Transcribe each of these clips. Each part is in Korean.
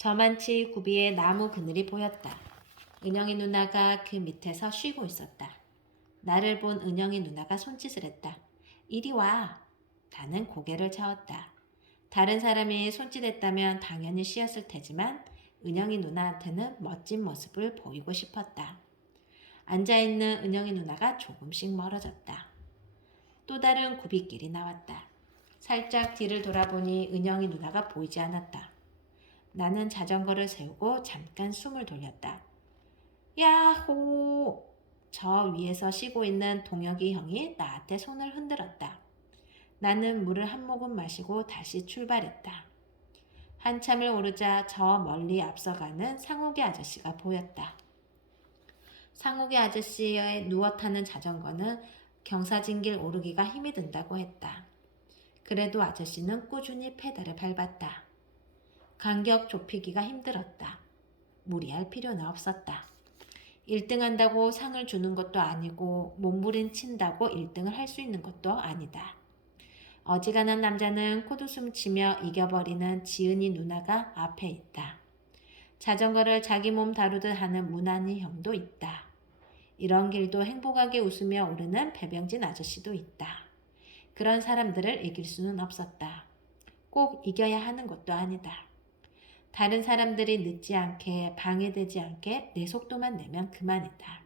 저만치 구비에 나무 그늘이 보였다. 은영이 누나가 그 밑에서 쉬고 있었다. 나를 본 은영이 누나가 손짓을 했다. 이리 와. 나는 고개를 저었다. 다른 사람이 손짓했다면 당연히 쉬었을 테지만 은영이 누나한테는 멋진 모습을 보이고 싶었다. 앉아있는 은영이 누나가 조금씩 멀어졌다. 또 다른 구비길이 나왔다. 살짝 뒤를 돌아보니 은영이 누나가 보이지 않았다. 나는 자전거를 세우고 잠깐 숨을 돌렸다. 야호! 저 위에서 쉬고 있는 동혁이 형이 나한테 손을 흔들었다. 나는 물을 한 모금 마시고 다시 출발했다. 한참을 오르자 저 멀리 앞서가는 상욱이 아저씨가 보였다. 상욱이 아저씨의 누워 타는 자전거는 경사진길 오르기가 힘이 든다고 했다. 그래도 아저씨는 꾸준히 페달을 밟았다. 간격 좁히기가 힘들었다. 무리할 필요는 없었다. 1등 한다고 상을 주는 것도 아니고 몸부림친다고 1등을 할 수 있는 것도 아니다. 어지간한 남자는 코웃음 치며 이겨버리는 지은이 누나가 앞에 있다. 자전거를 자기 몸 다루듯 하는 무난히 형도 있다. 이런 길도 행복하게 웃으며 오르는 배병진 아저씨도 있다. 그런 사람들을 이길 수는 없었다. 꼭 이겨야 하는 것도 아니다. 다른 사람들이 늦지 않게 방해되지 않게 내 속도만 내면 그만이다.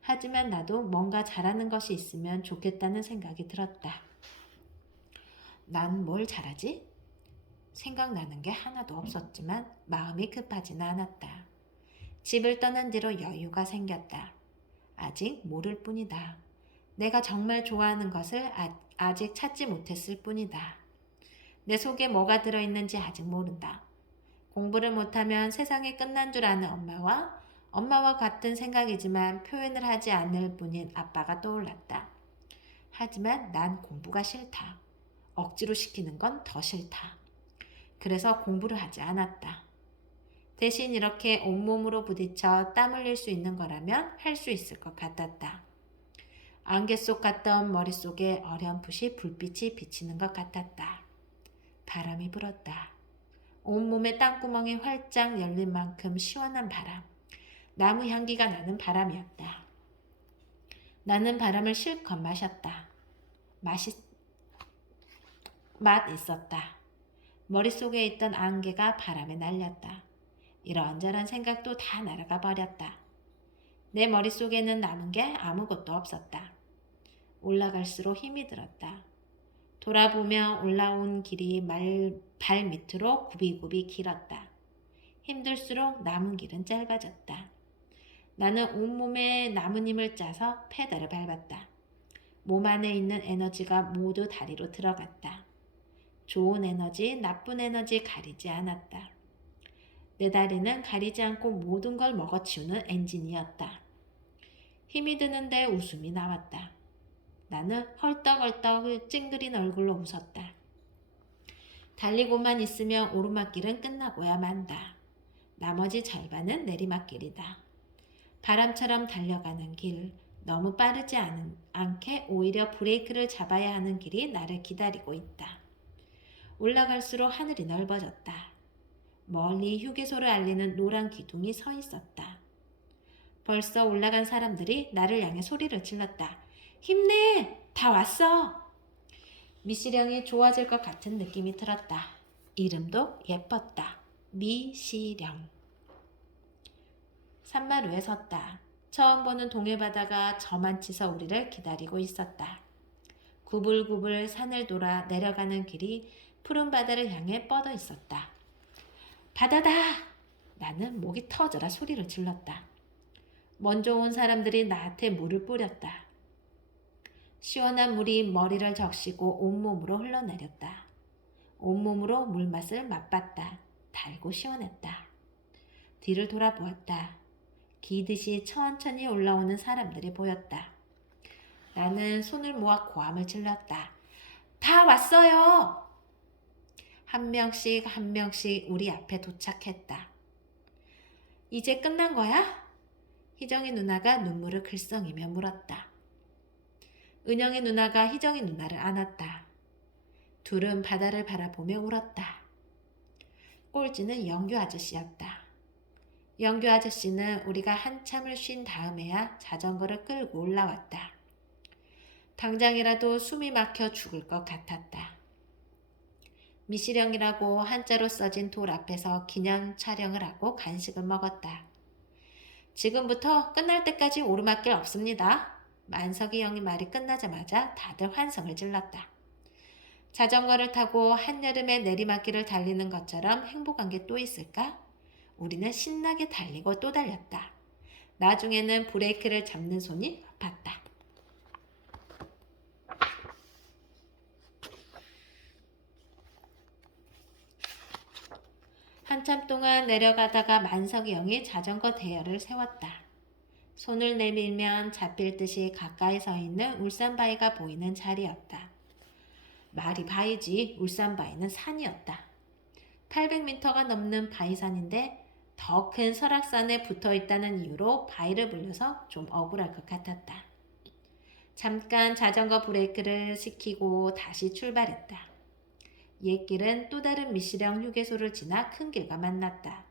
하지만 나도 뭔가 잘하는 것이 있으면 좋겠다는 생각이 들었다. 난 뭘 잘하지? 생각나는 게 하나도 없었지만 마음이 급하지는 않았다. 집을 떠난 뒤로 여유가 생겼다. 아직 모를 뿐이다. 내가 정말 좋아하는 것을 아직 찾지 못했을 뿐이다. 내 속에 뭐가 들어있는지 아직 모른다. 공부를 못하면 세상이 끝난 줄 아는 엄마와 같은 생각이지만 표현을 하지 않을 뿐인 아빠가 떠올랐다. 하지만 난 공부가 싫다. 억지로 시키는 건 더 싫다. 그래서 공부를 하지 않았다. 대신 이렇게 온몸으로 부딪혀 땀 흘릴 수 있는 거라면 할 수 있을 것 같았다. 안개 속 같던 머릿속에 어렴풋이 불빛이 비치는 것 같았다. 바람이 불었다. 온몸에 땅구멍이 활짝 열릴 만큼 시원한 바람. 나무 향기가 나는 바람이었다. 나는 바람을 실컷 마셨다. 맛 있었다. 머릿속에 있던 안개가 바람에 날렸다. 이런저런 생각도 다 날아가 버렸다. 내 머릿속에는 남은 게 아무것도 없었다. 올라갈수록 힘이 들었다. 돌아보며 올라온 길이 발 밑으로 굽이굽이 길었다. 힘들수록 남은 길은 짧아졌다. 나는 온몸에 남은 힘을 짜서 페달을 밟았다. 몸 안에 있는 에너지가 모두 다리로 들어갔다. 좋은 에너지, 나쁜 에너지 가리지 않았다. 내 다리는 가리지 않고 모든 걸 먹어치우는 엔진이었다. 힘이 드는데 웃음이 나왔다. 나는 헐떡헐떡 찡그린 얼굴로 웃었다. 달리고만 있으면 오르막길은 끝나고야 만다. 나머지 절반은 내리막길이다. 바람처럼 달려가는 길, 너무 빠르지 않게 오히려 브레이크를 잡아야 하는 길이 나를 기다리고 있다. 올라갈수록 하늘이 넓어졌다. 멀리 휴게소를 알리는 노란 기둥이 서 있었다. 벌써 올라간 사람들이 나를 향해 소리를 질렀다. 힘내! 다 왔어! 미시령이 좋아질 것 같은 느낌이 들었다. 이름도 예뻤다. 미시령. 산마루에 섰다. 처음 보는 동해바다가 저만치서 우리를 기다리고 있었다. 구불구불 산을 돌아 내려가는 길이 푸른 바다를 향해 뻗어 있었다. 바다다! 나는 목이 터져라 소리를 질렀다. 먼저 온 사람들이 나한테 물을 뿌렸다. 시원한 물이 머리를 적시고 온몸으로 흘러내렸다. 온몸으로 물맛을 맛봤다. 달고 시원했다. 뒤를 돌아보았다. 기듯이 천천히 올라오는 사람들이 보였다. 나는 손을 모아 고함을 질렀다. 다 왔어요! 한 명씩 우리 앞에 도착했다. 이제 끝난 거야? 희정이 누나가 눈물을 글썽이며 물었다. 은영이 누나가 희정이 누나를 안았다. 둘은 바다를 바라보며 울었다. 꼴찌는 영규 아저씨였다. 영규 아저씨는 우리가 한참을 쉰 다음에야 자전거를 끌고 올라왔다. 당장이라도 숨이 막혀 죽을 것 같았다. 미시령이라고 한자로 써진 돌 앞에서 기념 촬영을 하고 간식을 먹었다. 지금부터 끝날 때까지 오르막길 없습니다. 만석이 형이 말이 끝나자마자 다들 환성을 질렀다. 자전거를 타고 한여름의 내리막길을 달리는 것처럼 행복한 게 또 있을까? 우리는 신나게 달리고 또 달렸다. 나중에는 브레이크를 잡는 손이 아팠다. 한참 동안 내려가다가 만석이 형이 자전거 대여를 세웠다. 손을 내밀면 잡힐 듯이 가까이 서 있는 울산바위가 보이는 자리였다. 말이 바위지 울산바위는 산이었다. 800m가 넘는 바위산인데 더 큰 설악산에 붙어있다는 이유로 바위를 불려서 좀 억울할 것 같았다. 잠깐 자전거 브레이크를 시키고 다시 출발했다. 옛길은 또 다른 미시령 휴게소를 지나 큰 길과 만났다.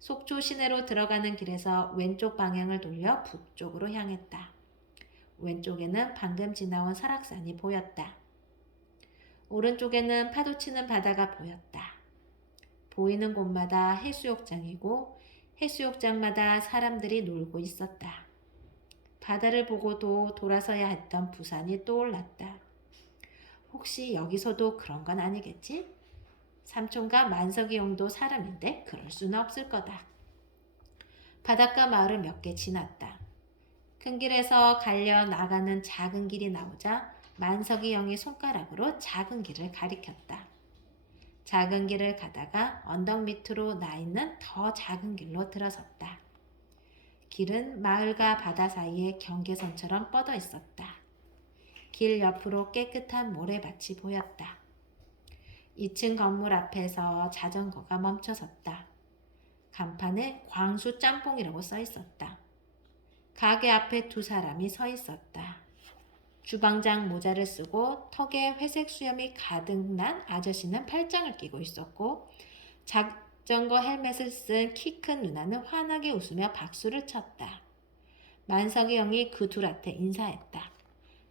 속초 시내로 들어가는 길에서 왼쪽 방향을 돌려 북쪽으로 향했다. 왼쪽에는 방금 지나온 설악산이 보였다. 오른쪽에는 파도치는 바다가 보였다. 보이는 곳마다 해수욕장이고 해수욕장마다 사람들이 놀고 있었다. 바다를 보고도 돌아서야 했던 부산이 떠올랐다. 혹시 여기서도 그런 건 아니겠지? 삼촌과 만석이 형도 사람인데 그럴 수는 없을 거다. 바닷가 마을을 몇 개 지났다. 큰 길에서 갈려 나가는 작은 길이 나오자 만석이 형이 손가락으로 작은 길을 가리켰다. 작은 길을 가다가 언덕 밑으로 나 있는 더 작은 길로 들어섰다. 길은 마을과 바다 사이에 경계선처럼 뻗어 있었다. 길 옆으로 깨끗한 모래밭이 보였다. 2층 건물 앞에서 자전거가 멈춰섰다. 간판에 광수 짬뽕이라고 써 있었다. 가게 앞에 두 사람이 서 있었다. 주방장 모자를 쓰고 턱에 회색 수염이 가득 난 아저씨는 팔짱을 끼고 있었고 자전거 헬멧을 쓴 키 큰 누나는 환하게 웃으며 박수를 쳤다. 만석이 형이 그 둘한테 인사했다.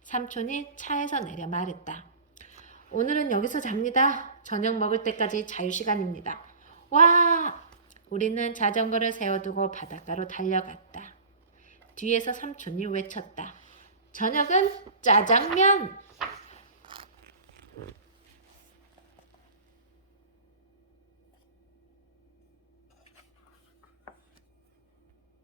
삼촌이 차에서 내려 말했다. 오늘은 여기서 잡니다. 저녁 먹을 때까지 자유시간입니다. 와! 우리는 자전거를 세워두고 바닷가로 달려갔다. 뒤에서 삼촌이 외쳤다. 저녁은 짜장면!